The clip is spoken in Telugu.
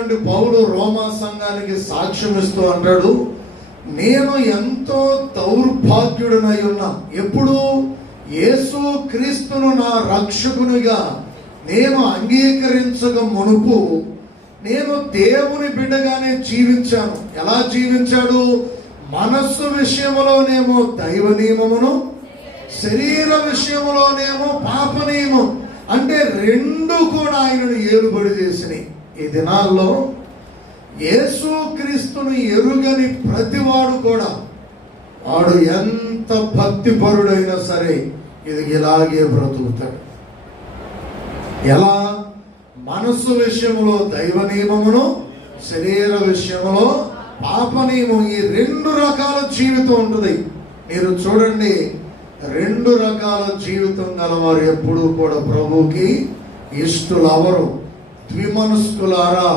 అయినటువంటి పౌలు రోమా సంఘానికి సాక్ష్యం ఇస్తూ అంటాడు, నేను ఎంతో దౌర్భాగ్యుడనై ఉన్నా. ఎప్పుడు యేసు క్రీస్తును నా రక్షకునిగా నేను అంగీకరించక మునుపు నేను దేవుని బిడ్డగానే జీవించాను. ఎలా జీవించాడు? మనస్సు విషయంలోనేమో దైవ నియమమును, శరీర విషయంలోనేమో పాప నియమం. అంటే రెండు కూడా ఆయనను ఏలుబడి చేసినాయి. ఈ దినాల్లో యేసు క్రీస్తును ఎరుగని ప్రతివాడు కూడా, వాడు ఎంత భక్తిపరుడైనా సరే ఇది ఇలాగే బ్రతుకుతాడు. ఎలా? మనస్సు విషయంలో దైవ నియమమును, శరీర విషయంలో పాప నియమం. ఈ రెండు రకాల జీవితం ఉంటుంది. మీరు చూడండి, రెండు రకాల జీవితం గలవారు ఎప్పుడూ కూడా ప్రభువుకి ఇష్టలు అవరు. ద్విమనస్కులారా,